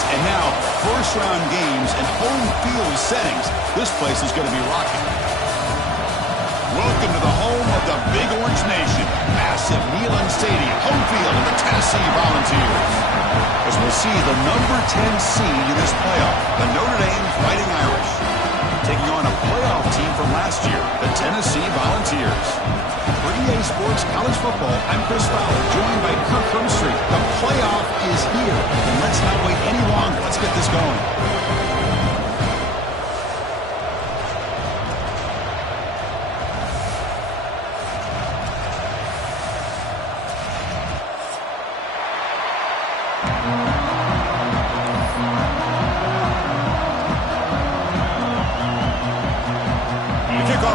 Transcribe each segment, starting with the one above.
And now, first-round games and home field settings. This place is going to be rocking. Welcome to the home of the Big Orange Nation. Massive Neyland Stadium, home field of the Tennessee Volunteers. As we'll see the number 10 seed in this playoff, the Notre Dame Fighting Irish, taking on a playoff team from last year, the Tennessee Volunteers. For EA Sports College Football, I'm Chris Fowler, joined by Kirk Hermstreet. The playoff is here, and let's not wait any longer. Let's get this going.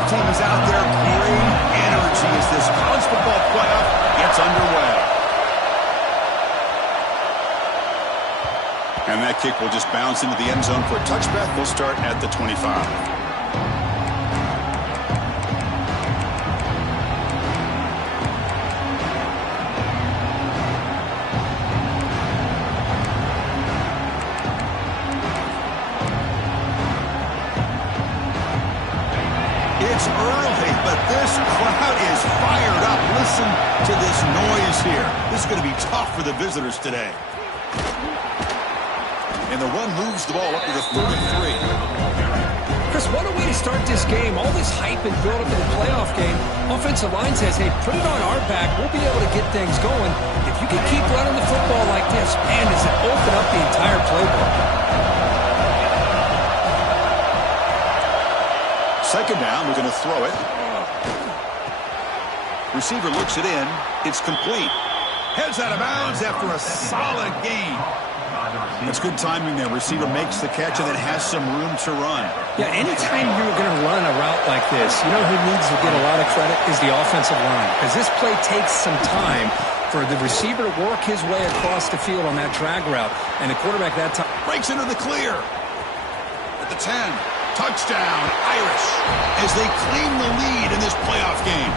Team is out there. Great energy as this college football playoff gets underway. And that kick will just bounce into the end zone for a touchback. We'll start at the 25. It's early, but this crowd is fired up. Listen to this noise here. This is going to be tough for the visitors today. And the run moves the ball up to the 33. Chris, what a way to start this game. All this hype and build up in the playoff game. Offensive line says, hey, put it on our back. We'll be able to get things going. If you can keep running the football like this, man, does it open up the entire playbook. Second down, we're going to throw it. Receiver looks it in. It's complete. Heads out of bounds after a solid gain. That's good timing there. Receiver makes the catch and then has some room to run. Yeah, anytime you're going to run a route like this, you know who needs to get a lot of credit is the offensive line. Because this play takes some time for the receiver to work his way across the field on that drag route. And the quarterback that time breaks into the clear. At the 10. Touchdown, Irish, as they claim the lead in this playoff game.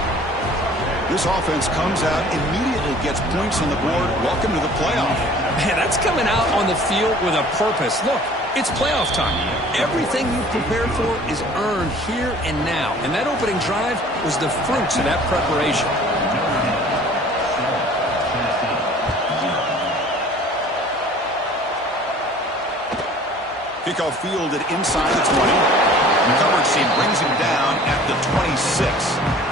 This offense comes out, immediately gets points on the board. Welcome to the playoff. Man, that's coming out on the field with a purpose. Look, it's playoff time. Everything you prepared for is earned here and now. And that opening drive was the fruits of that preparation. Kickoff fielded inside the 20. The coverage team brings him down at the 26.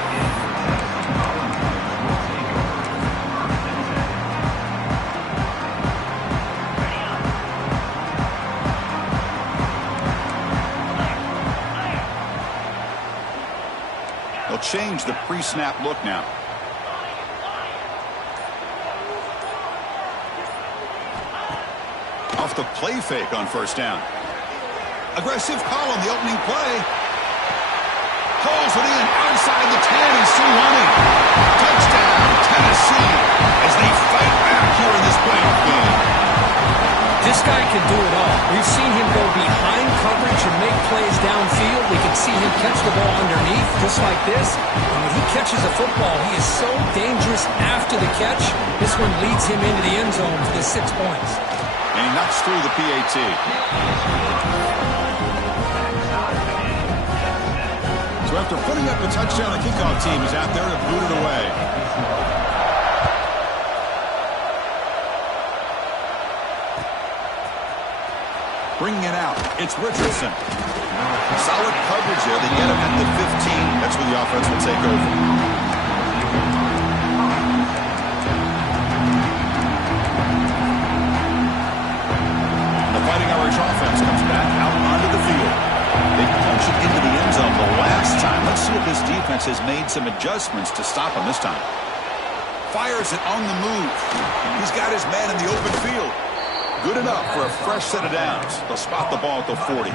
They'll change the pre-snap look now. Off the play fake on first down. Aggressive call on the opening play. Pulls it in outside the 10 and still running. Touchdown, Tennessee, as they fight back here in this playoff game. This guy can do it all. We've seen him go behind coverage and make plays downfield. We can see him catch the ball underneath, just like this. And when he catches a football, he is so dangerous after the catch. This one leads him into the end zone for the 6 points. And he knocks through the PAT. So after putting up a touchdown, the kickoff team is out there to boot it away. Bringing it out, it's Richardson. Solid coverage there. They get him at the 15. That's where the offense will take over. The Fighting Irish offense comes back out onto the field. They punch it into the end zone the last time. Let's see if this defense has made some adjustments to stop him this time. Fires it on the move. He's got his man in the open field. Good enough for a fresh set of downs. They'll spot the ball at the 40.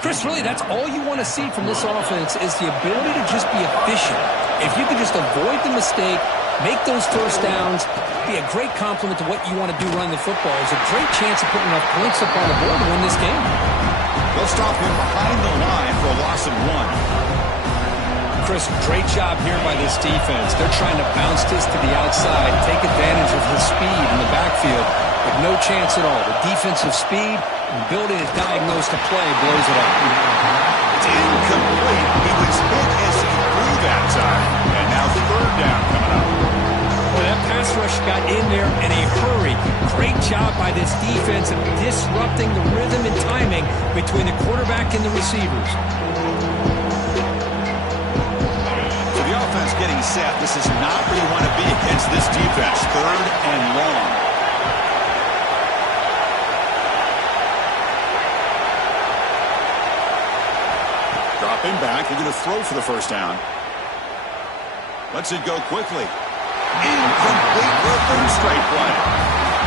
Chris, really, that's all you want to see from this offense is the ability to just be efficient. If you can just avoid the mistake, make those first downs, be a great compliment to what you want to do running the football. It's a great chance of putting enough points up on the board to win this game. They'll stop him behind the line for a loss of 1. Chris, great job here by this defense. They're trying to bounce this to the outside, take advantage of his speed in the backfield. but no chance at all. The defensive speed and ability to diagnose the play blows it up. It's incomplete. He was hit as he threw that time. And now third down coming up. Well, that pass rush got in there in a hurry. Great job by this defense of disrupting the rhythm and timing between the quarterback and the receivers. So the offense getting set. This is not where you want to be against this defense. Third and long. Dropping back. They're going to throw for the first down. Lets it go quickly. Incomplete for a third straight play.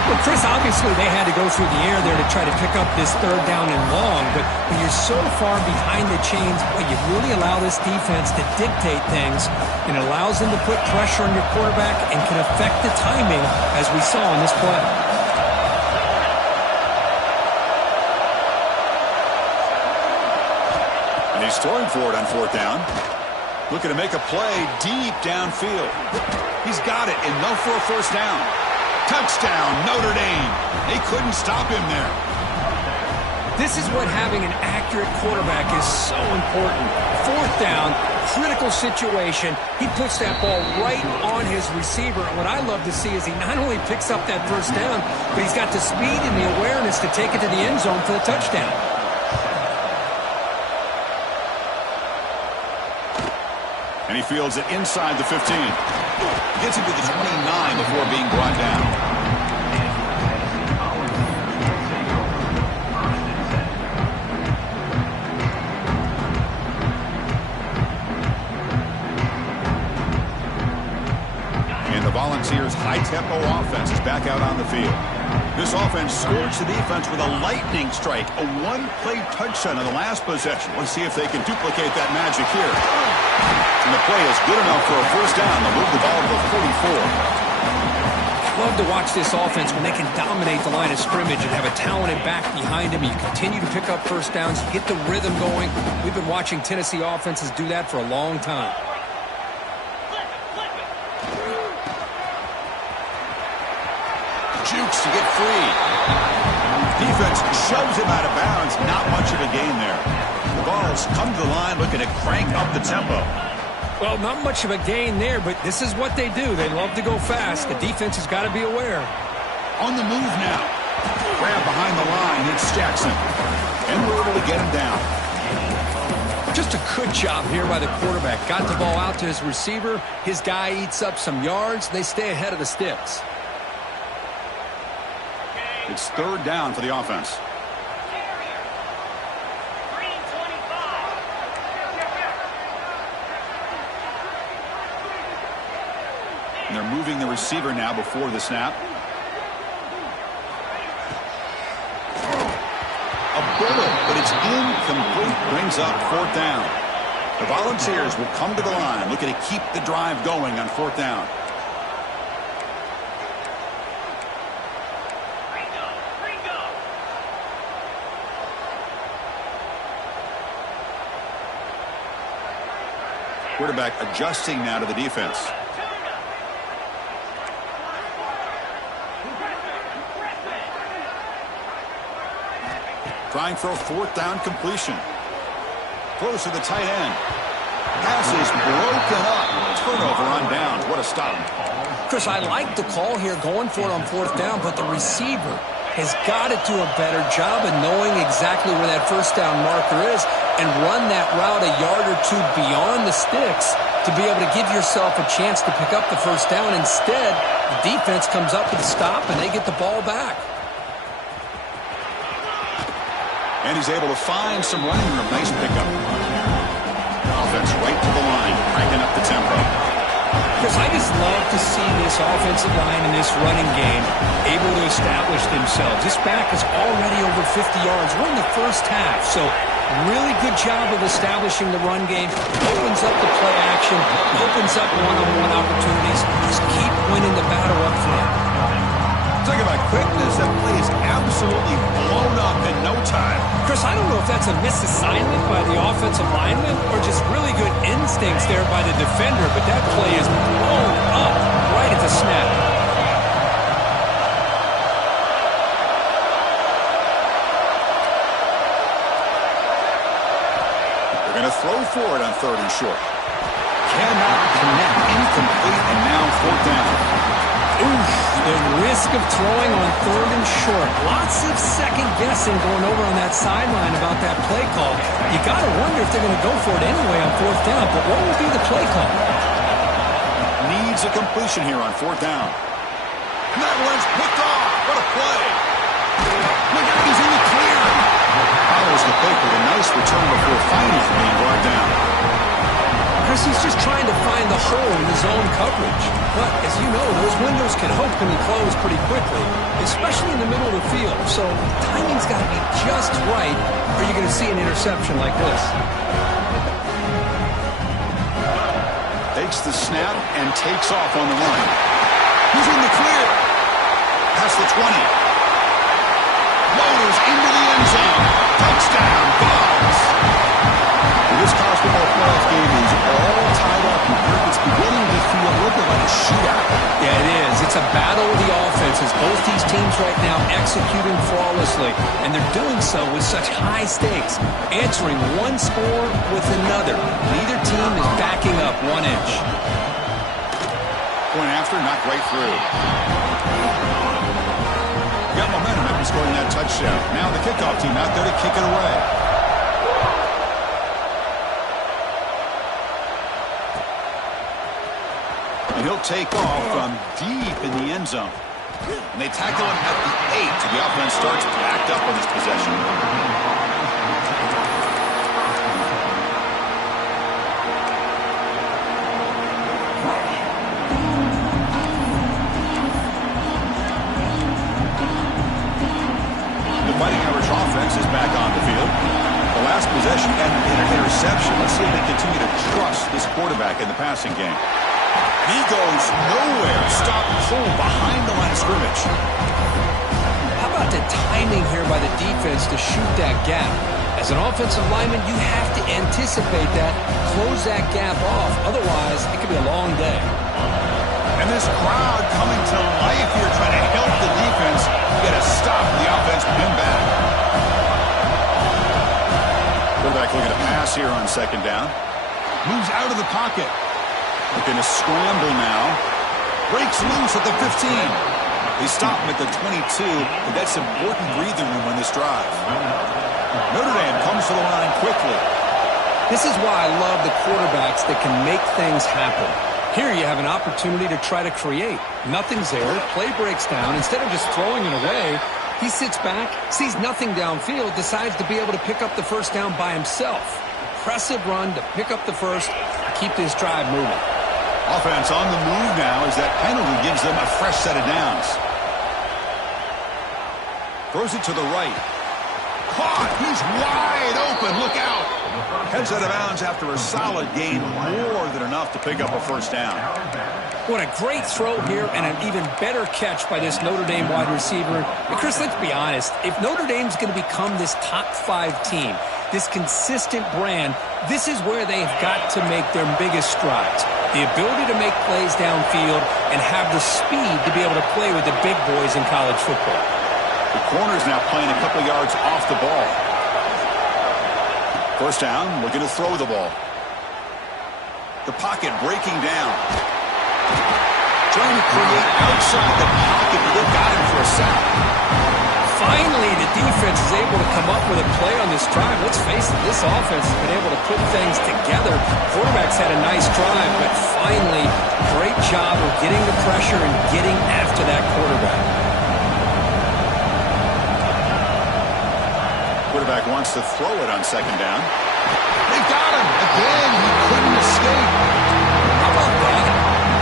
Well, Chris, obviously they had to go through the air there to try to pick up this third down and long, but when you're so far behind the chains, well, you really allow this defense to dictate things, and it allows them to put pressure on your quarterback and can affect the timing, as we saw in this play. And he's throwing for it on fourth down. Looking to make a play deep downfield. He's got it, and no for a first down. Touchdown, Notre Dame. They couldn't stop him there. This is what having an accurate quarterback is so important. Fourth down, critical situation. He puts that ball right on his receiver. And what I love to see is he not only picks up that first down, but he's got the speed and the awareness to take it to the end zone for the touchdown. And he fields it inside the 15. Gets him to the 29 before being brought down. And the Volunteers' high-tempo offense is back out on the field. This offense scorched the defense with a lightning strike, a one-play touchdown on the last possession. Let's see if they can duplicate that magic here. And the play is good enough for a first down. They'll move the ball to the 44. I love to watch this offense when they can dominate the line of scrimmage and have a talented back behind them. You continue to pick up first downs, you get the rhythm going. We've been watching Tennessee offenses do that for a long time. Jukes to get free. Defense shoves him out of bounds. Not much of a gain there. The Vols come to the line looking to crank up the tempo. Well, not much of a gain there, but this is what they do. They love to go fast. The defense has got to be aware. On the move now. Grab behind the line. It's Jackson. And we're able to get him down. Just a good job here by the quarterback. Got the ball out to his receiver. His guy eats up some yards. They stay ahead of the sticks. It's third down for the offense. And they're moving the receiver now before the snap. A bullet, but it's incomplete. Brings up fourth down. The Volunteers will come to the line, looking to keep the drive going on fourth down. Quarterback adjusting now to the defense. Trying for a fourth down completion. Close to the tight end. Pass is broken up. Turnover on downs. What a stop. Chris, I like the call here going for it on fourth down, but the receiver has got to do a better job of knowing exactly where that first down marker is and run that route a yard or two beyond the sticks to be able to give yourself a chance to pick up the first down. Instead, the defense comes up with a stop and they get the ball back. And he's able to find some running room. Nice pickup. Offense right to the line, cranking up the tempo. Chris, I just love to see this offensive line in this running game able to establish themselves. This back is already over 50 yards. We're in the first half, so really good job of establishing the run game. Opens up the play action, opens up one-on-one opportunities. Just keep winning the battle up front. Talk about quickness. That play is absolutely blown up in no time. Chris, I don't know if that's a misassignment by the offensive lineman or just really good instincts there by the defender, but that play is blown up right at the snap. for it on 3rd and short. Cannot connect, incomplete, and now 4th down. Oof, the risk of throwing on 3rd and short. Lots of second guessing going over on that sideline about that play call. You got to wonder if they're going to go for it anyway on 4th down, but what will be the play call? Needs a completion here on 4th down. And that one's picked off. What a play. Look out, he's in the clear. Follows the pick with a nice return before finally being brought down. Chris, he's just trying to find the hole in his own coverage. But, as you know, those windows can hopefully close pretty quickly, especially in the middle of the field. So, timing's got to be just right, or you're going to see an interception like this. Takes the snap and takes off on the run. He's in the clear. Past the 20. Motors into the end zone. Touchdown, Vols. This college football playoff game is all tied up. It's beginning to feel a little bit like a shootout. Yeah, it is. It's a battle of the offenses. Both these teams right now executing flawlessly, and they're doing so with such high stakes, answering one score with another. Neither team is backing up 1 inch. Point after, knocked right through. Got momentum after scoring that touchdown. Now the kickoff team out there to kick it away. And he'll take off from deep in the end zone. And they tackle him at the 8. The offense starts backed up on this possession. Fighting Irish offense is back on the field. The last possession ended in an interception. Let's see if they continue to trust this quarterback in the passing game. He goes nowhere. Stop pull behind the line of scrimmage. How about the timing here by the defense to shoot that gap? As an offensive lineman, you have to anticipate that, close that gap off. Otherwise, it could be a long day. And this crowd coming to life here, trying to help the defense get a stop the offense pin back. Quarterback looking to pass here on 2nd down. Moves out of the pocket. Looking to scramble now. Breaks loose at the 15. They stop him at the 22, but that's important breathing room on this drive. Notre Dame comes to the line quickly. This is why I love the quarterbacks that can make things happen. Here you have an opportunity to try to create. Nothing's there. Play breaks down. Instead of just throwing it away, he sits back, sees nothing downfield, decides to be able to pick up the first down by himself. Impressive run to pick up the first, keep this drive moving. Offense on the move now as that penalty gives them a fresh set of downs. Throws it to the right. Caught. He's wide open. Look out. Heads out of bounds after a solid gain, more than enough to pick up a first down. What a great throw here and an even better catch by this Notre Dame wide receiver. And Chris, let's be honest. If Notre Dame's going to become this top 5 team, this consistent brand, this is where they've got to make their biggest strides. The ability to make plays downfield and have the speed to be able to play with the big boys in college football. The corner's now playing a couple yards off the ball. First down, looking to throw the ball. The pocket breaking down. Trying to create outside the pocket, but they've got him for a sack. Finally, the defense is able to come up with a play on this drive. Let's face it, this offense has been able to put things together. Quarterback's had a nice drive, but finally, great job of getting the pressure and getting after that quarterback. Quarterback wants to throw it on 2nd down. They got him. Again, he couldn't escape. How about that?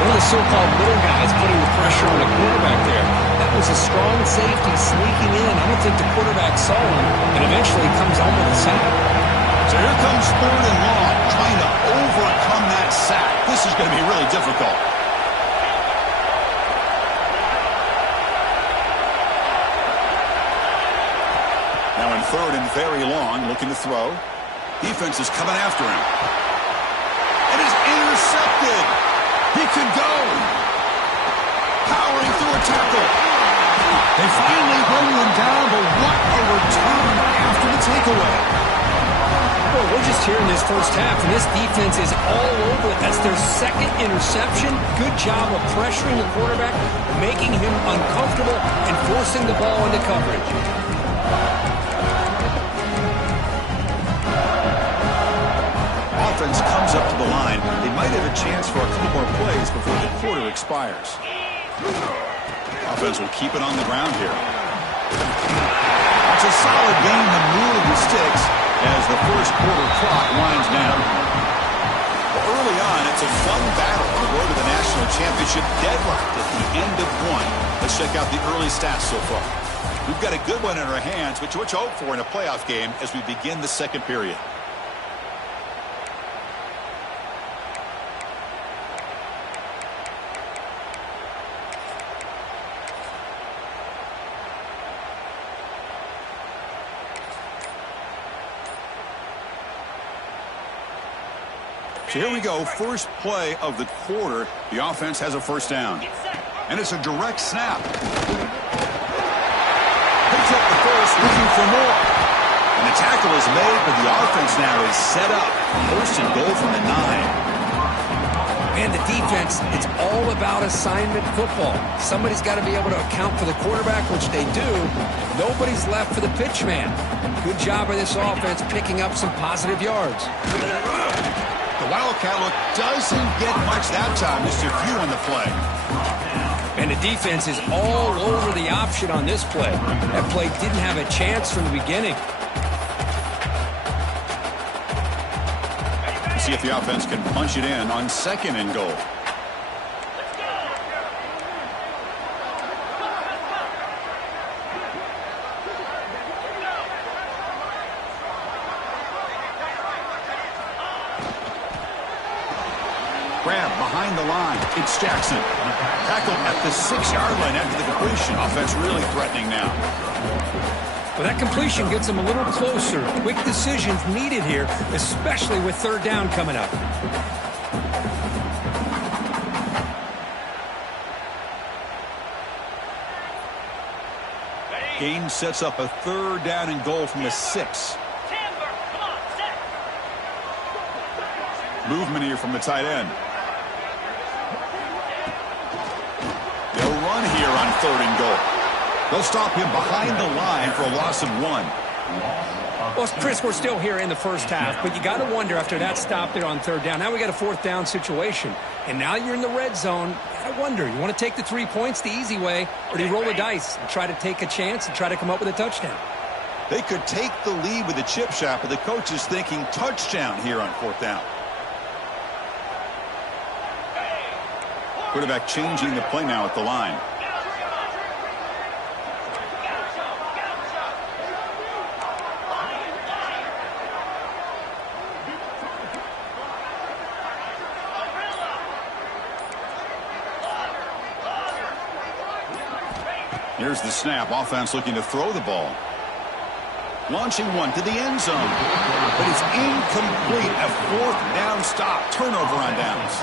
One of the so-called little guys putting the pressure on the quarterback there. That was a strong safety sneaking in. I don't think the quarterback saw him, and eventually comes home with a sack. So here comes 3rd and long, trying to overcome that sack. This is going to be really difficult. Now in 3rd and very long, looking to throw. Defense is coming after him. It is intercepted. He could go. Powering through a tackle. They finally bring him down, but what a return after the takeaway. Well, we're just here in this first half, and this defense is all over it. That's their second interception. Good job of pressuring the quarterback, making him uncomfortable, and forcing the ball into coverage. Offense comes up to the line. They might have a chance for a couple more plays before the quarter expires. Offense will keep it on the ground here. It's a solid game to move the sticks as the first quarter clock winds down. Well, early on, it's a fun battle on the road to the national championship, deadlocked at the end of one. Let's check out the early stats so far. We've got a good one in our hands, which what you hope for in a playoff game as we begin the second period. So here we go, first play of the quarter. The offense has a first down. And it's a direct snap. Picks up the first, looking for more. And the tackle is made, but the offense now is set up. First and goal from the 9. Man, the defense, it's all about assignment football. Somebody's got to be able to account for the quarterback, which they do. Nobody's left for the pitch man. Good job of this offense picking up some positive yards. The Wildcat look doesn't get much that time. Just a few on the play. And the defense is all over the option on this play. That play didn't have a chance from the beginning. Let's see if the offense can punch it in on second and goal. Grab behind the line. It's Jackson. Tackled at the 6-yard line after the completion. Offense really threatening now. Well, that completion gets them a little closer. Quick decisions needed here, especially with third down coming up. Game sets up a third down and goal from the 6. Movement here from the tight end. They'll run here on third and goal. They'll stop him behind the line for a loss of 1. Well, Chris, we're still here in the first half, but you got to wonder after that stop there on third down. Now we got a fourth down situation, and now you're in the red zone. You got to wonder, you want to take the 3 points the easy way, or do you roll the dice and try to take a chance and try to come up with a touchdown? They could take the lead with the chip shot, but the coach is thinking touchdown here on fourth down. Quarterback changing the play now at the line. Here's the snap. Offense looking to throw the ball. Launching one to the end zone. But it's incomplete. A fourth down stop. Turnover on downs.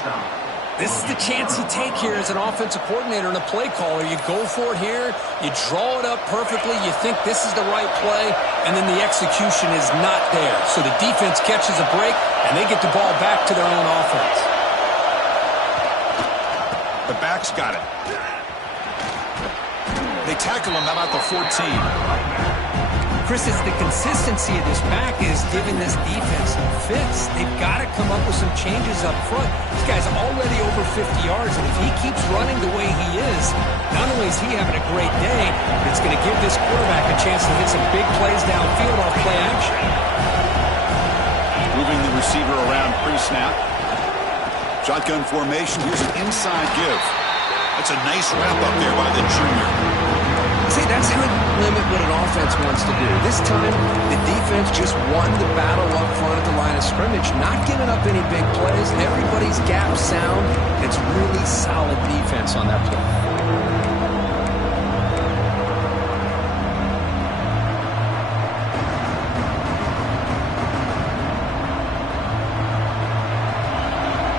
This is the chance you take here as an offensive coordinator and a play caller. You go for it here. You draw it up perfectly. You think this is the right play, and then the execution is not there. So the defense catches a break, and they get the ball back to their own offense. The back's got it. They tackle him about the 14. Chris, it's the consistency of this back is giving this defense some fits. They've got to come up with some changes up front. This guy's already over 50 yards, and if he keeps running the way he is, not only is he having a great day, but it's going to give this quarterback a chance to hit some big plays downfield off play action. Moving the receiver around pre-snap. Shotgun formation. Here's an inside give. That's a nice wrap up there by the junior. See, that's how you limit what an offense wants to do. This time, the defense just won the battle up front at the line of scrimmage, not giving up any big plays. Everybody's gap sound. It's really solid defense on that play.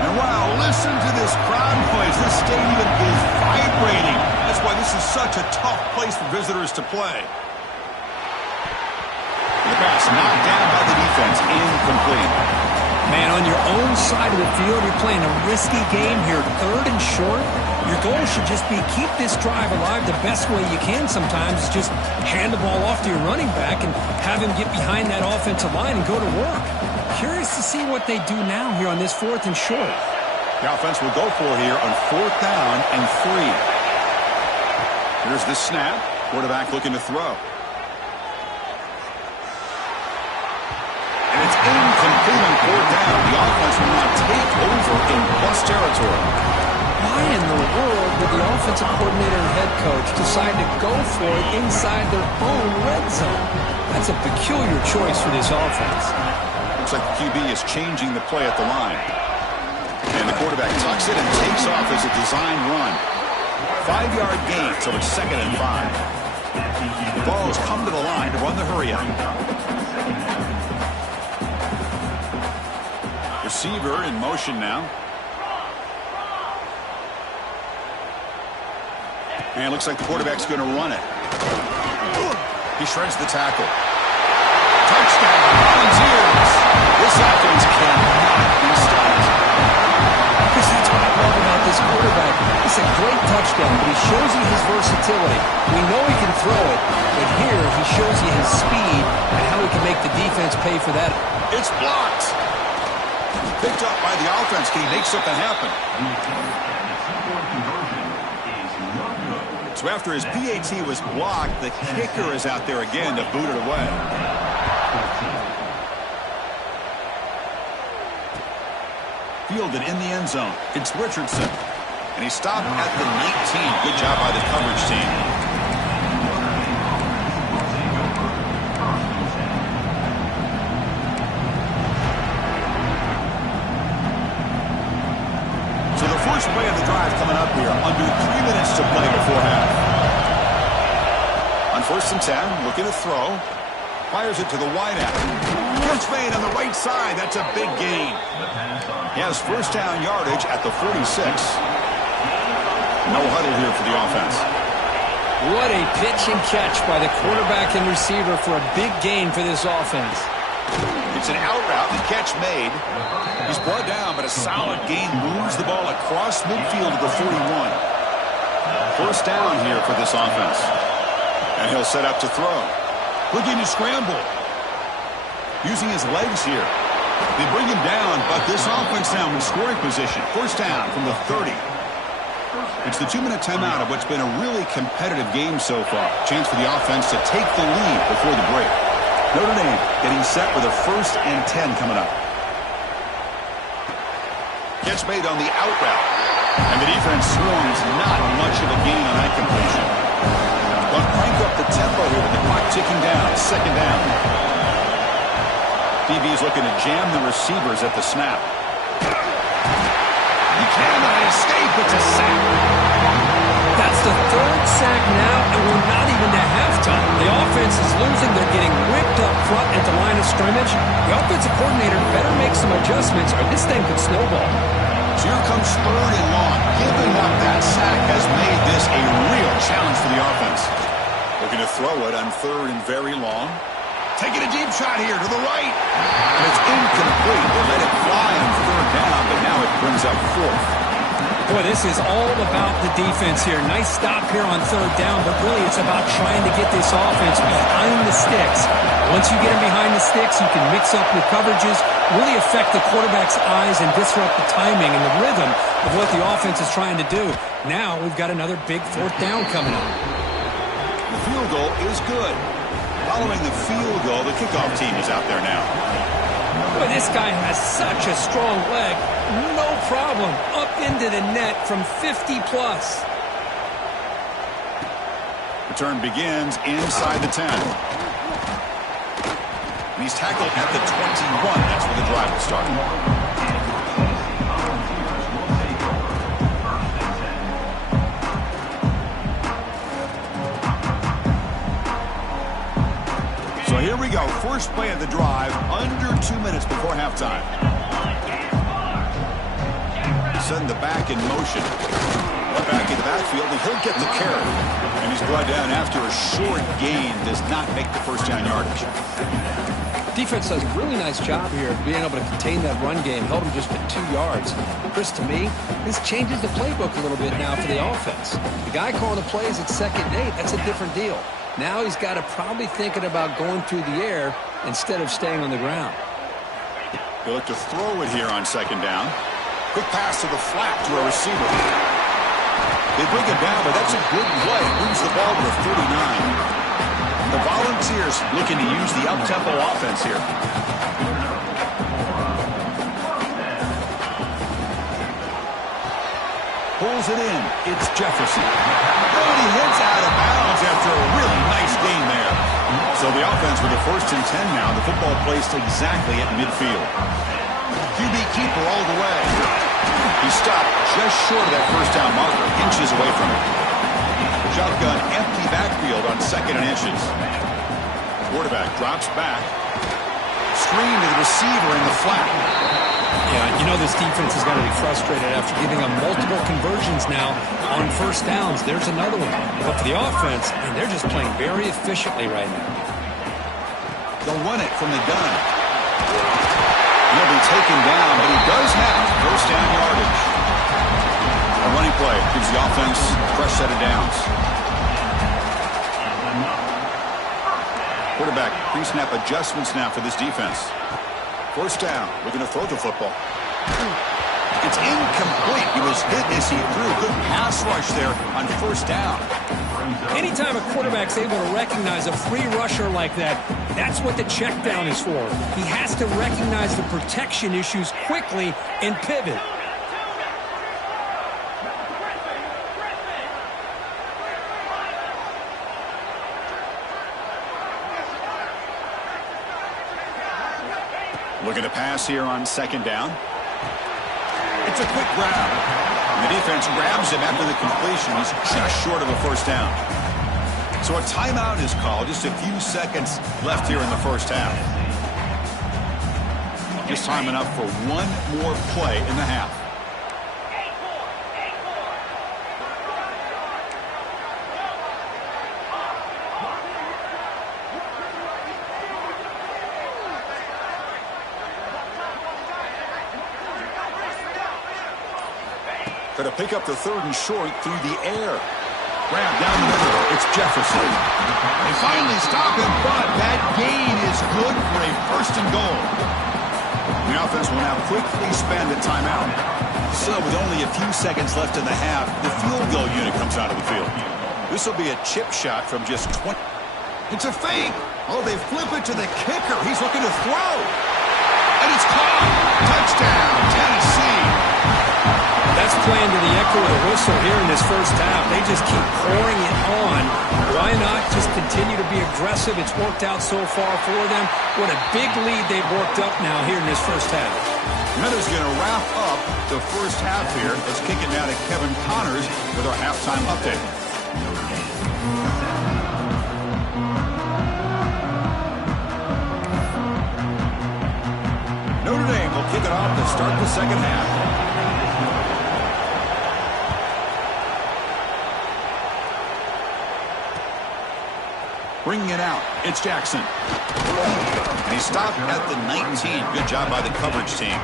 And wow, listen to this crowd noise. This stadium is vibrating. That's why this is such a tough place for visitors to play. The pass knocked down by the defense. defense incomplete. Man, on your own side of the field, you're playing a risky game here, 3rd and short. Your goal should just be keep this drive alive the best way you can sometimes. Is just hand the ball off to your running back and have him get behind that offensive line and go to work. Curious to see what they do now here on this 4th and short. The offense will go for here on 4th down and 3. Here's the snap. Quarterback looking to throw. And it's incomplete on 4th down. The offense will now take over in plus territory. Why in the world would the offensive coordinator and head coach decide to go for it inside their own red zone? That's a peculiar choice for this offense. Looks like the QB is changing the play at the line. And the quarterback tucks it and takes off as a design run. 5-yard gain, so it's 2nd and 5. The Vols come to the line to run the hurry-up. Receiver in motion now. And it looks like the quarterback's going to run it. He shreds the tackle. Touchdown, Volunteers. This offense cannot be stopped. That's what I love about this quarterback. It's a great touchdown, but he shows you his versatility. We know he can throw it, but here he shows you his speed and how he can make the defense pay for that. It's blocked. Picked up by the offense. Can he make something happen? So after his PAT was blocked, the kicker is out there again to boot it away. Fielded in the end zone. It's Richardson. And he stopped at the 19. Good job by the coverage team. So the first play of the drive coming up here. Under 3 minutes to play before half. On 1st and 10, looking to throw. Fires it to the wideout. Catch made on the right side. That's a big gain. He has 1st down yardage at the 46. No huddle here for the offense. What a pitch and catch by the quarterback and receiver for a big gain for this offense. It's an out route. The catch made. He's brought down, but a solid gain moves the ball across midfield to the 41. 1st down here for this offense. And he'll set up to throw. Looking to scramble. Using his legs here. They bring him down, but this offense now in scoring position. 1st down from the 30. It's the 2-minute timeout of what's been a really competitive game so far. Chance for the offense to take the lead before the break. Notre Dame getting set with a 1st and 10 coming up. Catch made on the out route. And the defense swarms not much of a gain on that completion. But crank up the tempo here with the clock ticking down. 2nd down. DB's looking to jam the receivers at the snap. He cannot escape. It's a sack. That's the 3rd sack now, and we're not even to halftime. The offense is losing. They're getting whipped up front at the line of scrimmage. The offensive coordinator better make some adjustments, or this thing could snowball. So here comes 3rd and long. Giving up that sack has made this a real challenge for the offense. Looking to throw it on 3rd and very long. Taking a deep shot here to the right. And it's incomplete. They let it fly on 3rd down, but now it brings up 4th. Boy, this is all about the defense here. Nice stop here on 3rd down, but really it's about trying to get this offense behind the sticks. Once you get them behind the sticks, you can mix up your coverages, really affect the quarterback's eyes and disrupt the timing and the rhythm of what the offense is trying to do. Now we've got another big 4th down coming up. The field goal is good. Following the field goal, the kickoff team is out there now. Boy, this guy has such a strong leg. No problem. Up into the net from 50+. Return begins inside the 10. And he's tackled at the 21. That's where the drive will start. So here we go. First play of the drive, under 2 minutes before halftime. Send the back in motion. One back in the backfield, and he'll get the carry. And he's brought down after a short gain. Does not make the 1st down yardage. Defense does a really nice job here of being able to contain that run game, held him just at 2 yards. Chris, to me, this changes the playbook a little bit now for the offense. The guy calling the plays at 2nd and 8, that's a different deal. Now he's got to probably thinking about going through the air instead of staying on the ground. He'll look to throw it here on 2nd down. Quick pass to the flat to a receiver. They bring it down, but that's a good play. Moves the ball to the 39. The Volunteers looking to use the up-tempo offense here. Pulls it in. It's Jefferson. And he hits out of bounds after a really nice gain there. So the offense with a 1st and 10 now. The football placed exactly at midfield. QB keeper all the way. He stopped just short of that 1st down marker, inches away from it. Shotgun, empty backfield on 2nd and inches. Quarterback drops back. Screen to the receiver in the flat. Yeah, you know this defense is going to be frustrated after giving them multiple conversions now on 1st downs. There's another one. But for the offense, and they're just playing very efficiently right now. They'll run it from the gun. He'll be taken down, but he does have 1st down yardage. A running play gives the offense a fresh set of downs. Quarterback pre-snap adjustments now for this defense. 1st down. We're going to throw the football. It's incomplete. He was hit as he threw. Good pass rush there on 1st down. Anytime a quarterback's able to recognize a free rusher like that, that's what the check down is for. He has to recognize the protection issues quickly and pivot. Looking to pass here on 2nd down. It's a quick grab. And the defense grabs him after the completion. He's just short of a 1st down. So a timeout is called. Just a few seconds left here in the 1st half. Just time enough for one more play in the half. Going to pick up the 3rd and short through the air. Grab down the middle. It's Jefferson. They finally stop him, but that gain is good for a 1st and goal. The offense will now quickly spend a timeout. So with only a few seconds left in the half, the field goal unit comes out of the field. This will be a chip shot from just 20. It's a fake. Oh, they flip it to the kicker. He's looking to throw. And it's caught. Touchdown, Tennessee. That's playing to the echo of the whistle here in this 1st half. They just keep pouring it on. Why not just continue to be aggressive? It's worked out so far for them. What a big lead they've worked up now here in this 1st half. Meadows going to wrap up the 1st half here. Let's kick it now to Kevin Connors with our halftime update. Notre Dame will kick it off to start the 2nd half. Bringing it out, it's Jackson. And he stopped at the 19. Good job by the coverage team.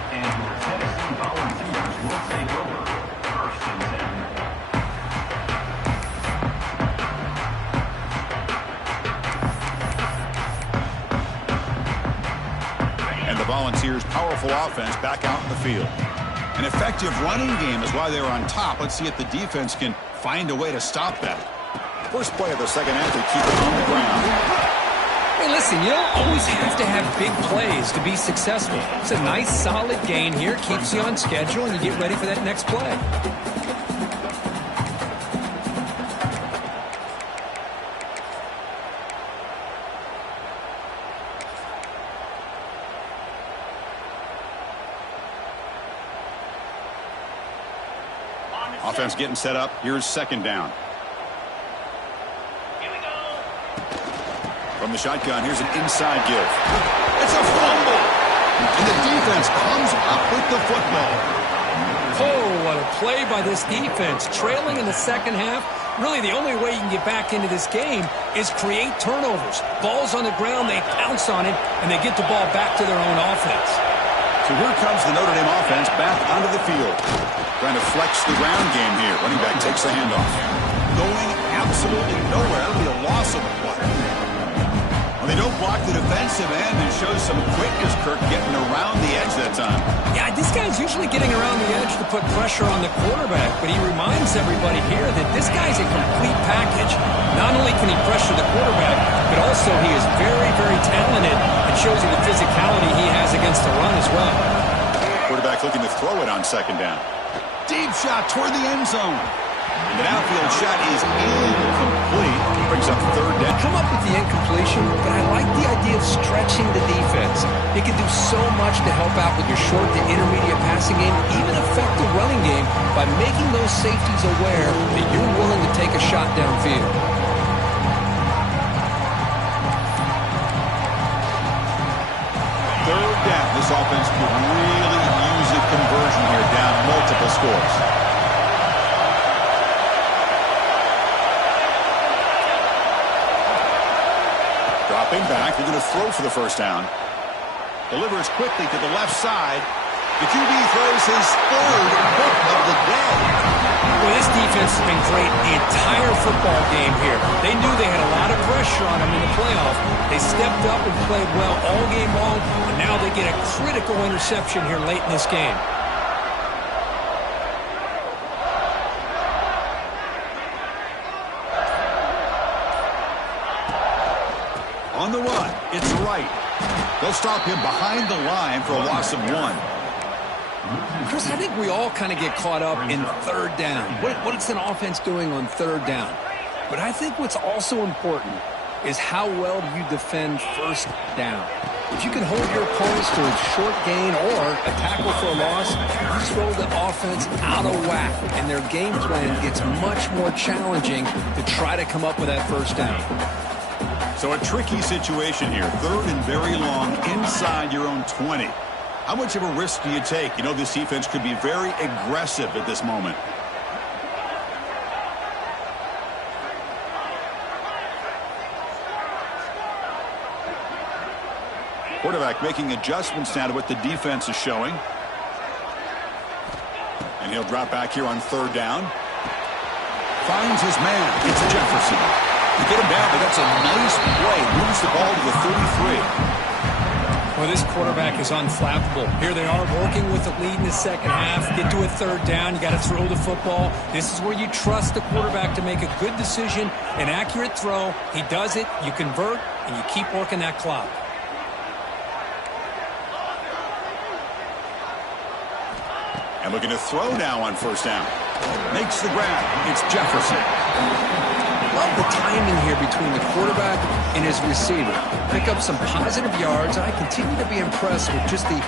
And the Volunteers' powerful offense back out in the field. An effective running game is why they're on top. Let's see if the defense can find a way to stop that. First play of the 2nd half, they keep it on the ground. Hey, listen, you don't always have to have big plays to be successful. It's a nice, solid gain here. Keeps you on schedule, and you get ready for that next play. Offense getting set up. Here's 2nd down. From the shotgun, here's an inside give. It's a fumble. And the defense comes up with the football. Oh, what a play by this defense. Trailing in the 2nd half, Really, the only way you can get back into this game is create turnovers. Ball's on the ground, they pounce on it, and they get the ball back to their own offense. So here comes the Notre Dame offense back onto the field. Trying to flex the ground game here. Running back takes the handoff. Going absolutely nowhere. That'll be a loss of a play. Well, they don't block the defensive end and shows some quickness, Kirk, getting around the edge that time. Yeah, this guy's usually getting around the edge to put pressure on the quarterback, but he reminds everybody here that this guy's a complete package. Not only can he pressure the quarterback, but also he is very, very talented and shows you the physicality he has against the run as well. Quarterback looking to throw it on second down. Deep shot toward the end zone. And the downfield shot is incomplete. Brings up third down. Come up with the incompletion, but I like the idea of stretching the defense. It can do so much to help out with your short to intermediate passing game, even affect the running game by making those safeties aware that you're willing to take a shot downfield. Third down. This offense could really use a conversion here, down multiple scores. Dropping back, they're going to throw for the first down. Delivers quickly to the left side. The QB throws his third hit of the day. Well, this defense has been great the entire football game here. They knew they had a lot of pressure on them in the playoff. They stepped up and played well all game long, and now they get a critical interception here late in this game. On the run, it's right. They'll stop him behind the line for a loss of 1. Chris, I think we all kind of get caught up in third down. What is an offense doing on third down? But I think what's also important is how well do you defend first down. If you can hold your opponents to a short gain or a tackle for a loss, you throw the offense out of whack, and their game plan gets much more challenging to try to come up with that first down. So a tricky situation here. Third and very long inside your own 20. How much of a risk do you take? You know, this defense could be very aggressive at this moment. Quarterback making adjustments now to what the defense is showing. And he'll drop back here on third down. Finds his man. It's Jefferson. To get him down, but that's a nice play. Moves the ball to the 33. Well, this quarterback is unflappable. Here they are working with the lead in the second half. Get to a third down. You got to throw the football. This is where you trust the quarterback to make a good decision, an accurate throw. He does it. You convert, and you keep working that clock. And looking to throw now on first down. Makes the grab. It's Jefferson. Love the timing here between the quarterback and his receiver. Pick up some positive yards. I continue to be impressed with just the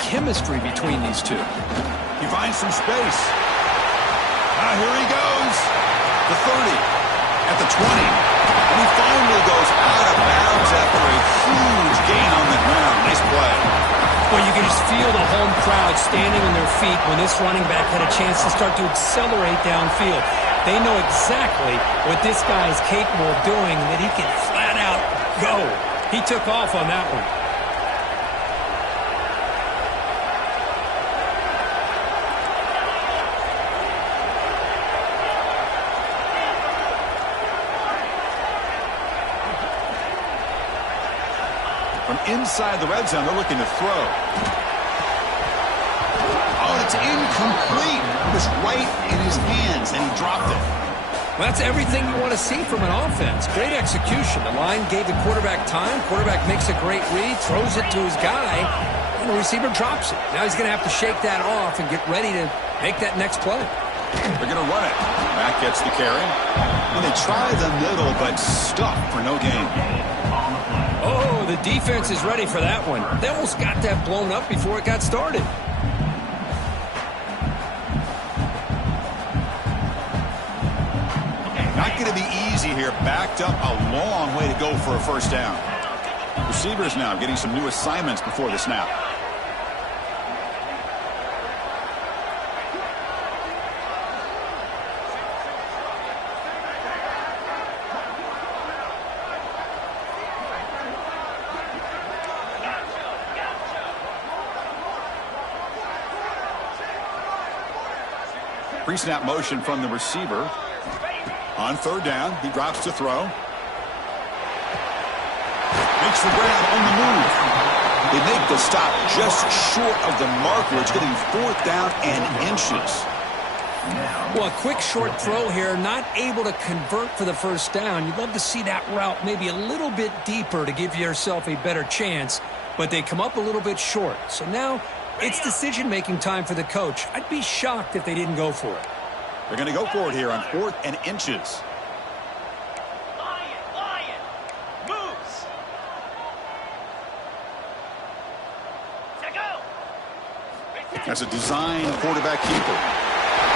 chemistry between these two. He finds some space. Here he goes. The 30. At the 20. And he finally goes out of bounds after a huge gain on the ground. Nice play. Well, you can just feel the home crowd standing on their feet when this running back had a chance to start to accelerate downfield. They know exactly what this guy is capable of doing, and that he can flat out go. He took off on that one. From inside the red zone, they're looking to throw. Oh, it's incomplete. It was right in his hands, and he dropped it. Well, that's everything you want to see from an offense. Great execution. The line gave the quarterback time. Quarterback makes a great read, throws it to his guy, and the receiver drops it. Now he's going to have to shake that off and get ready to make that next play. They're going to run it. Mack gets the carry. And they try the middle, but stuck for no gain. Oh, the defense is ready for that one. They almost got that blown up before it got started. Not going to be easy here. Backed up a long way to go for a first down. Receivers now getting some new assignments before the snap. Pre-snap motion from the receiver. On third down, he drops to throw. Makes the grab on the move. They make the stop just short of the marker. It's getting fourth down and inches. Well, a quick short throw here, not able to convert for the first down. You'd love to see that route maybe a little bit deeper to give yourself a better chance, but they come up a little bit short. So now it's decision-making time for the coach. I'd be shocked if they didn't go for it. They're going to go for it here on fourth and inches. Lion moves. To go. That's a design quarterback keeper.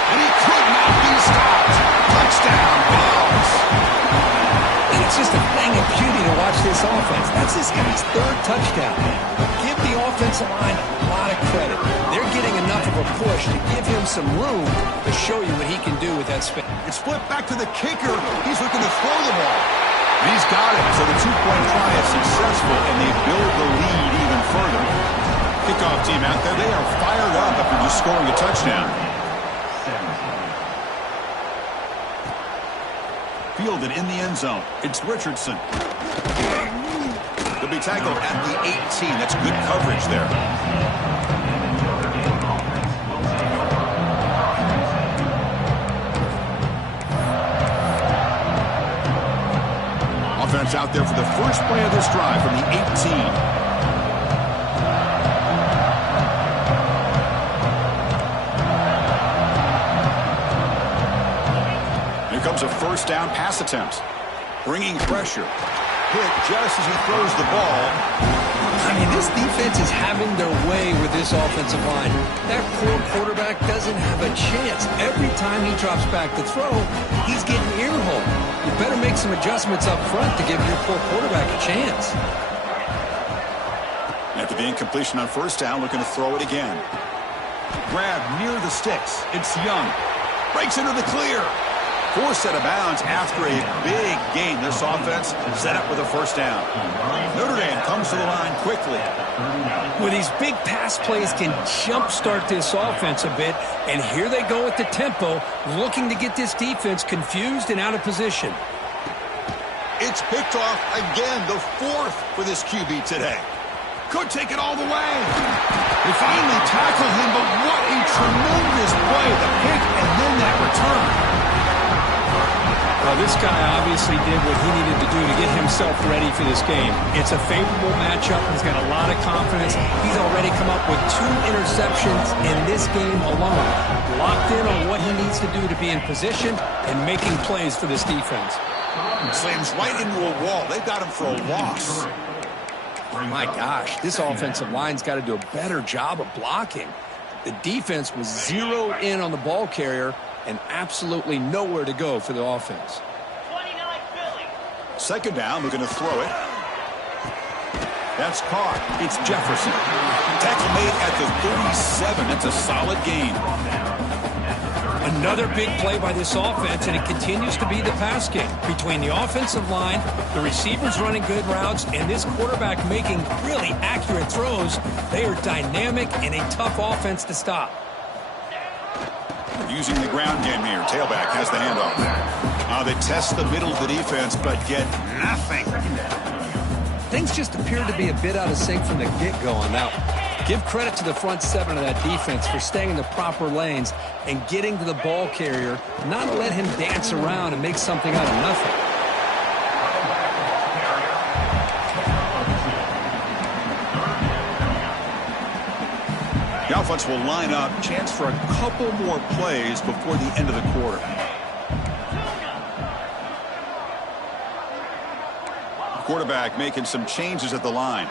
And he could not be stopped. Touchdown, Vols. And it's just a thing of beauty to watch this offense. That's this guy's third touchdown. But give the offensive line a lot of credit. They're getting enough of a push to give him some room to show you what he can do with that spin. It's flipped back to the kicker. He's looking to throw the ball. And he's got it. So the two-point try is successful, and they build the lead even further. Kickoff team out there, they are fired up after just scoring a touchdown. Fielded in the end zone. It's Richardson. He'll be tackled at the 18. That's good coverage there. Offense out there for the first play of this drive from the 18. Comes a first down pass attempt. Bringing pressure. Hit just as he throws the ball. I mean, this defense is having their way with this offensive line. That poor quarterback doesn't have a chance. Every time he drops back to throw, he's getting earholed. You better make some adjustments up front to give your poor quarterback a chance. After the incompletion on first down, looking to throw it again. Grab near the sticks. It's Young. Breaks into the clear. Forced out of bounds after a big gain. This offense set up with a first down. Notre Dame comes to the line quickly. Well, these big pass plays can jumpstart this offense a bit, and here they go at the tempo, looking to get this defense confused and out of position. It's picked off again, the fourth for this QB today. Could take it all the way. They finally tackle him, but what a tremendous play. The pick and then that return. Well, this guy obviously did what he needed to do to get himself ready for this game. It's a favorable matchup. He's got a lot of confidence. He's already come up with 2 interceptions in this game alone. Locked in on what he needs to do to be in position and making plays for this defense. Slams right into a wall. They've got him for a loss. My gosh, this offensive line's got to do a better job of blocking. The defense was zeroed in on the ball carrier and absolutely nowhere to go for the offense. 29 Philly. Second down, looking to throw it. That's caught. It's Jefferson. Tackle made at the 37. That's a solid gain. Another big play by this offense, and it continues to be the pass game. Between the offensive line, the receivers running good routes, and this quarterback making really accurate throws, they are dynamic and a tough offense to stop. Using the ground game here. Tailback has the handoff. They test the middle of the defense, but get nothing. Things just appear to be a bit out of sync from the get-go on that one. Give credit to the front 7 of that defense for staying in the proper lanes and getting to the ball carrier, not let him dance around and make something out of nothing. The offense will line up. Chance for a couple more plays before the end of the quarter. The quarterback making some changes at the line.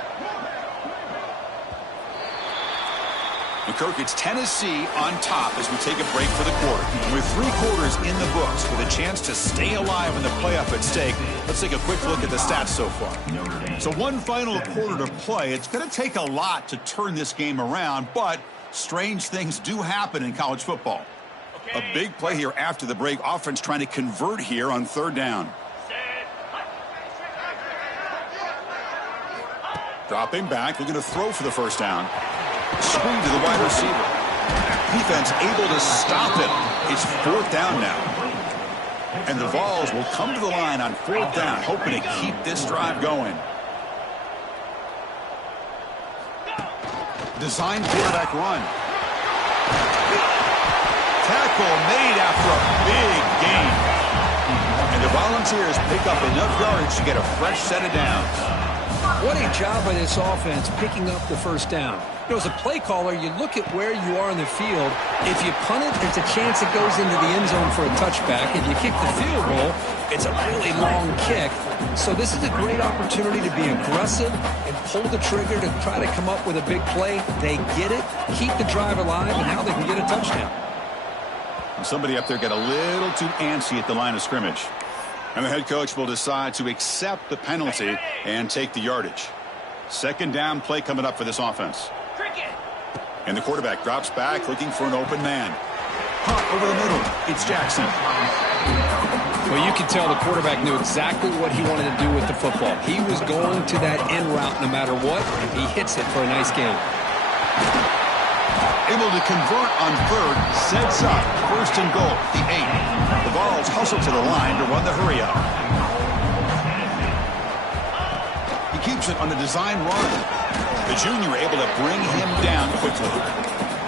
And Kirk, it's Tennessee on top as we take a break for the quarter. With 3 quarters in the books with a chance to stay alive in the playoff at stake, let's take a quick look at the stats so far. So one final quarter to play. It's going to take a lot to turn this game around, but strange things do happen in college football. A big play here after the break. Offense trying to convert here on third down. Dropping back, looking to throw for the first down. Screen to the wide receiver. Defense able to stop him. It's 4th down now. And the Vols will come to the line on 4th down, hoping to keep this drive going. Design quarterback run. Tackle made after a big gain. And the Volunteers pick up enough yardage to get a fresh set of downs. What a job by this offense picking up the first down. You know, as a play caller, you look at where you are in the field. If you punt it, there's a chance it goes into the end zone for a touchback. If you kick the field goal, it's a really long kick. So this is a great opportunity to be aggressive and pull the trigger to try to come up with a big play. They get it, keep the drive alive, and now they can get a touchdown. Somebody up there got a little too antsy at the line of scrimmage. And the head coach will decide to accept the penalty and take the yardage. 2nd down play coming up for this offense. And the quarterback drops back looking for an open man. Punt over the middle. It's Jackson. Well, you can tell the quarterback knew exactly what he wanted to do with the football. He was going to that end route no matter what. He hits it for a nice gain. Able to convert on 3rd, sets up 1st and goal, the 8. The Vols hustle to the line to run the hurry up. He keeps it on the design run. The junior able to bring him down quickly.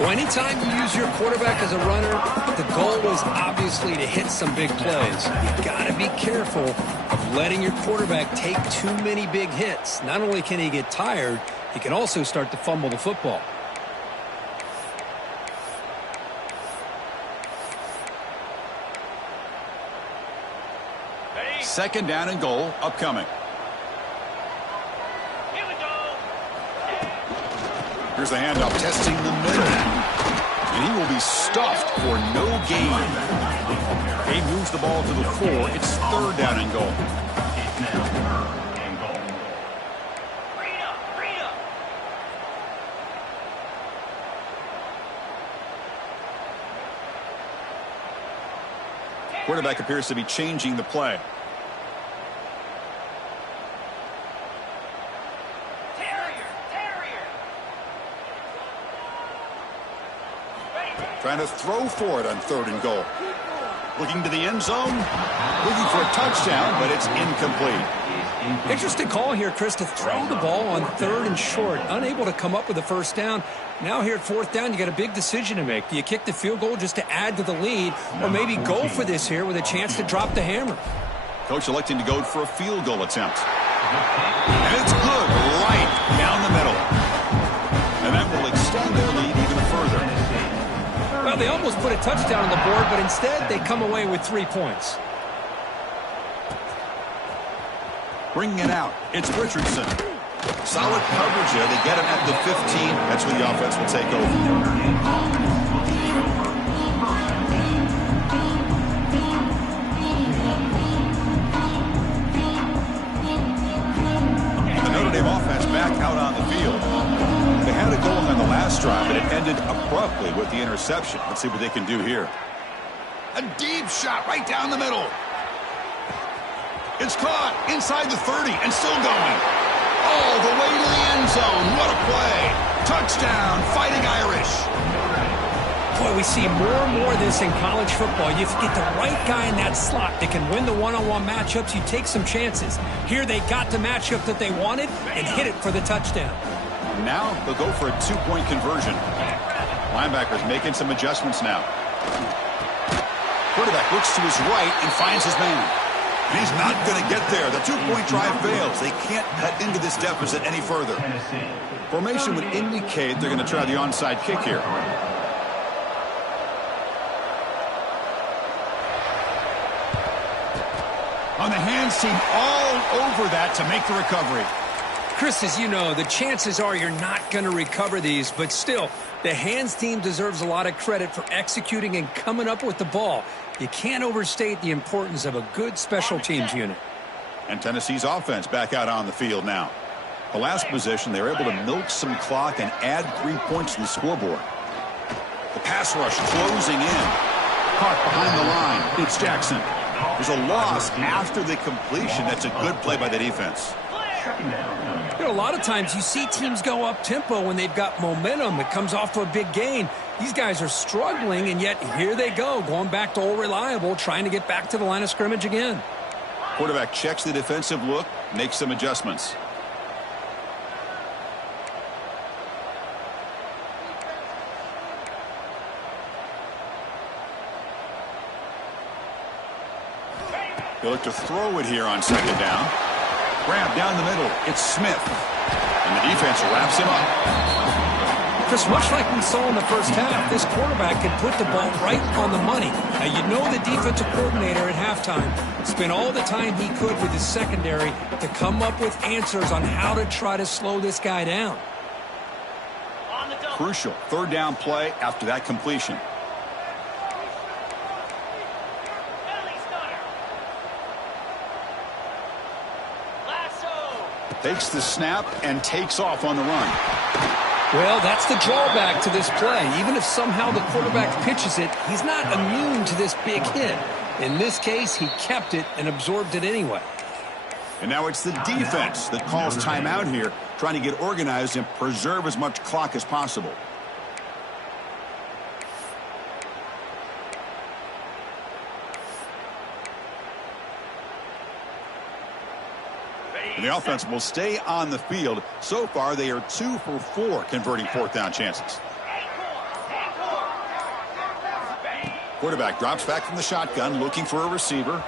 Well, anytime you use your quarterback as a runner, the goal is obviously to hit some big plays. You got to be careful of letting your quarterback take too many big hits. Not only can he get tired, he can also start to fumble the football. 2nd down and goal upcoming. Here we go. Here's the handoff, testing the middle. And he will be stuffed for no gain. He moves the ball to the 4. It's 3rd down and goal. Quarterback appears to be changing the play. Trying to throw for it on 3rd and goal. Looking to the end zone. Looking for a touchdown, but it's incomplete. Interesting call here, Chris, to throw the ball on 3rd and short. Unable to come up with a first down. Now here at 4th down, you got a big decision to make. Do you kick the field goal just to add to the lead, or maybe go for this here with a chance to drop the hammer? Coach electing to go for a field goal attempt. And it's good, right down the middle. And that will extend their lead even further. Well, they almost put a touchdown on the board, but instead they come away with 3 points. Bringing it out, it's Richardson. Solid coverage there. They get him at the 15. That's where the offense will take over. The Notre Dame offense back out on the field. They had a goal on the last drive, but it ended abruptly with the interception. Let's see what they can do here. A deep shot right down the middle. It's caught inside the 30 and still going. All the way to the end zone. What a play. Touchdown, Fighting Irish. Boy, we see more and more of this in college football. You get the right guy in that slot that can win the one-on-one matchups. You take some chances. Here they got the matchup that they wanted and hit it for the touchdown. Now they'll go for a 2-point conversion. Linebackers making some adjustments now. Quarterback looks to his right and finds his man. And he's not going to get there. The 2-point try fails. They can't cut into this deficit any further. Formation would indicate they're going to try the onside kick here. On the hands team all over that to make the recovery. Chris, as you know, the chances are you're not going to recover these, but still, the hands team deserves a lot of credit for executing and coming up with the ball. You can't overstate the importance of a good special teams unit. And Tennessee's offense back out on the field now. The last possession, they were able to milk some clock and add 3 points to the scoreboard. The pass rush closing in. Caught behind the line. It's Jackson. There's a loss after the completion. That's a good play by the defense. You know, a lot of times you see teams go up-tempo when they've got momentum. It comes off to a big gain. These guys are struggling, and yet here they go, going back to old reliable, trying to get back to the line of scrimmage again. Quarterback checks the defensive look, makes some adjustments. He'll look to throw it here on second down. Grab down the middle. It's Smith. And the defense wraps him up. Just much like we saw in the first half, this quarterback can put the ball right on the money. Now, you know the defensive coordinator at halftime spent all the time he could with his secondary to come up with answers on how to try to slow this guy down. Crucial third down play after that completion. Takes the snap and takes off on the run. Well, that's the drawback to this play. Even if somehow the quarterback pitches it, he's not immune to this big hit. In this case, he kept it and absorbed it anyway. And now it's the defense that calls timeout here, trying to get organized and preserve as much clock as possible. And the offense will stay on the field. So far, they are 2 for 4 converting fourth down chances. Quarterback drops back from the shotgun, looking for a receiver.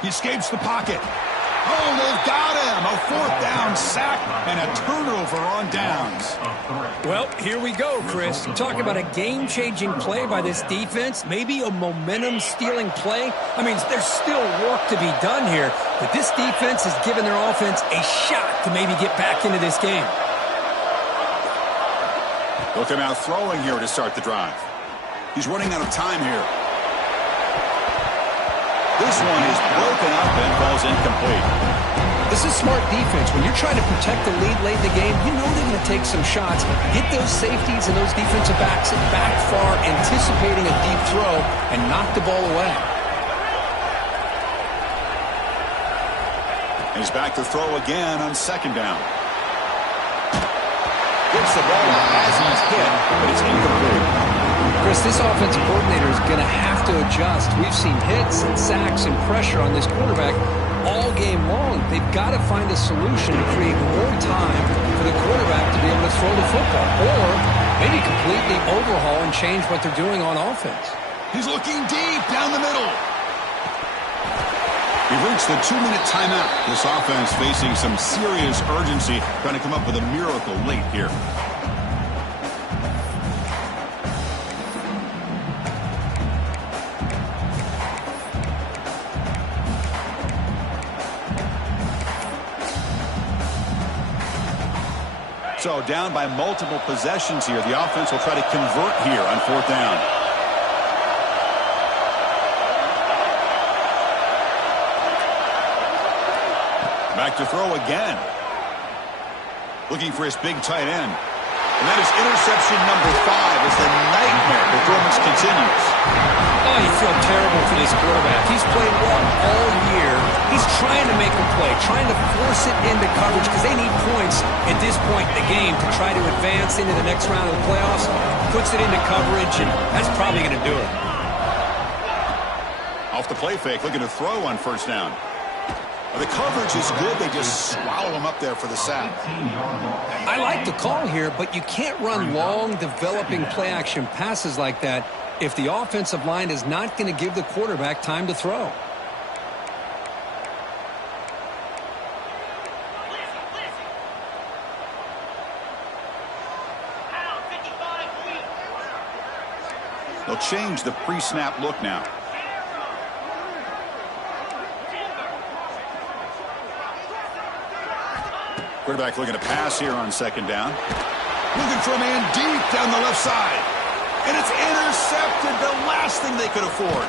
He escapes the pocket. Oh, they've got him. A fourth down sack and a turnover on downs. Well, here we go, Chris. You talk about a game-changing play by this defense, maybe a momentum-stealing play. I mean, there's still work to be done here, but this defense has given their offense a shot to maybe get back into this game. They'll come out throwing here to start the drive. He's running out of time here. This one is broken up and falls incomplete. This is smart defense. When you're trying to protect the lead late in the game, you know they're going to take some shots. Get those safeties and those defensive backs back far, anticipating a deep throw, and knock the ball away. He's back to throw again on second down. Gets the ball as he's hit, but it's incomplete. Chris, this offensive coordinator is going to have to adjust. We've seen hits and sacks and pressure on this quarterback all game long. They've got to find a solution to create more time for the quarterback to be able to throw the football, or maybe completely overhaul and change what they're doing on offense. He's looking deep down the middle. We've reached the 2-minute timeout. This offense facing some serious urgency, trying to come up with a miracle late here. So down by multiple possessions here. The offense will try to convert here on fourth down. Back to throw again. Looking for his big tight end. And that is interception number 5 as the nightmare performance continues. Oh, you feel terrible for this quarterback. He's played well all year. He's trying to make a play, trying to force it into coverage because they need points at this point in the game to try to advance into the next round of the playoffs. Puts it into coverage, and that's probably going to do it. Off the play fake, looking to throw on first down. The coverage is good. They just swallow him up there for the sack. I like the call here, but you can't run long, developing play-action passes like that if the offensive line is not going to give the quarterback time to throw. They'll change the pre-snap look now. Quarterback looking to pass here on second down. Looking for a man deep down the left side. And it's intercepted, the last thing they could afford.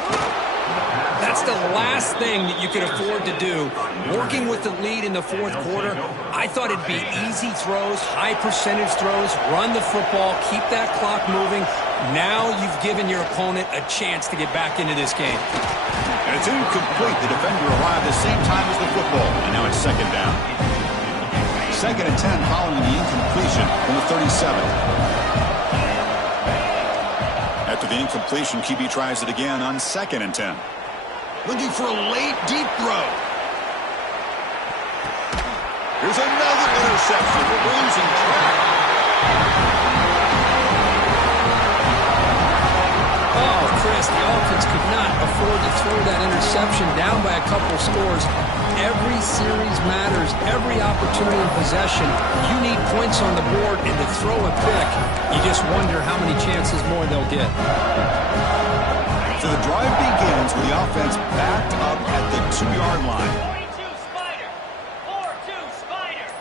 That's the last thing that you could afford to do. Working with the lead in the fourth quarter, I thought it'd be easy throws, high percentage throws, run the football, keep that clock moving. Now you've given your opponent a chance to get back into this game. And it's incomplete. The defender arrived the same time as the football. And now it's second down. 2nd and 10 following the incompletion from the 37. After the incompletion, QB tries it again on 2nd and 10. Looking for a late, deep throw. Here's another interception. We're losing track. Oh, Chris, the offense could not afford to throw that interception down by a couple scores. Every series matters. Every opportunity in possession. You need points on the board, and to throw a pick, you just wonder how many chances more they'll get. So the drive begins with the offense backed up at the 2-yard line. 42 Spider. 4-2 Spider.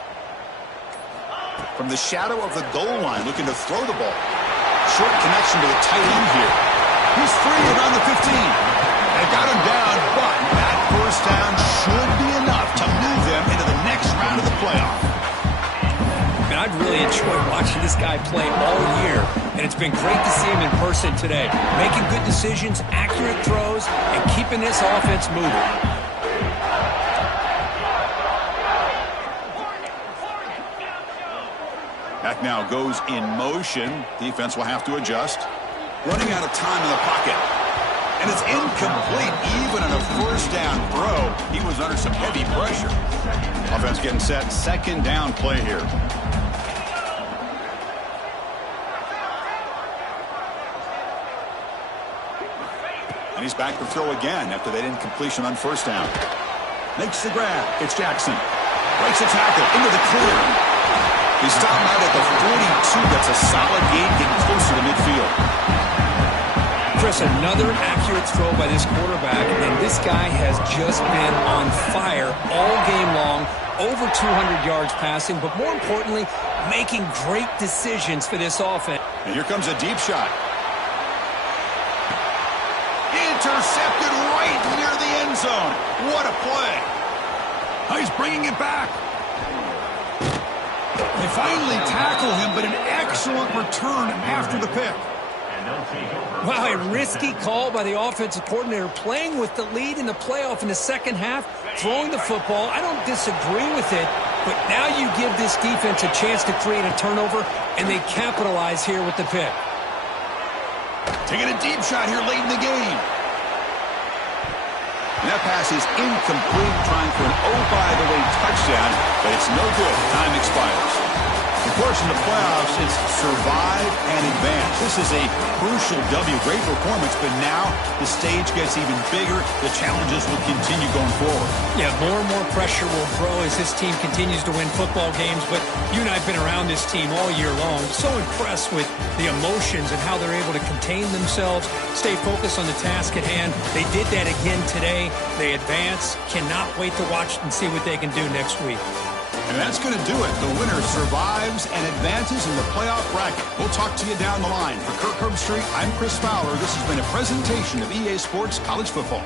From the shadow of the goal line, looking to throw the ball. Short connection to the tight end here. He's free around the 15. They got him down, but that first down should be enough to move them into the next round of the playoff. Man, I've really enjoyed watching this guy play all year, and it's been great to see him in person today. Making good decisions, accurate throws, and keeping this offense moving. Back now goes in motion. Defense will have to adjust. Running out of time in the pocket. And it's incomplete, even on a first down throw. He was under some heavy pressure. Offense getting set. 2nd down play here. And he's back to throw again after that incompletion on first down. Makes the grab. It's Jackson. Breaks a tackle into the clear. He's stopped out at the 42. That's a solid gain, getting closer to midfield. Chris, another accurate throw by this quarterback, and this guy has just been on fire all game long, over 200 yards passing, but more importantly, making great decisions for this offense. And here comes a deep shot. Intercepted right near the end zone. What a play. He's bringing it back. They finally tackle him, but an excellent return after the pick. Wow, a risky call by the offensive coordinator, playing with the lead in the playoff in the second half, throwing the football. I don't disagree with it, but now you give this defense a chance to create a turnover, and they capitalize here with the pick. Taking a deep shot here late in the game. And that pass is incomplete, trying for an oh-by-the-way touchdown, but it's no good. Time expires. Of course, in the playoffs, it's survive and advance. This is a crucial W. Great performance, but now the stage gets even bigger. The challenges will continue going forward. Yeah, more and more pressure will grow as this team continues to win football games, but you and I have been around this team all year long. So impressed with the emotions and how they're able to contain themselves, stay focused on the task at hand. They did that again today. They advance. Cannot wait to watch and see what they can do next week. And that's going to do it. The winner survives and advances in the playoff bracket. We'll talk to you down the line. For Kirk Herbstreit, I'm Chris Fowler. This has been a presentation of EA Sports College Football.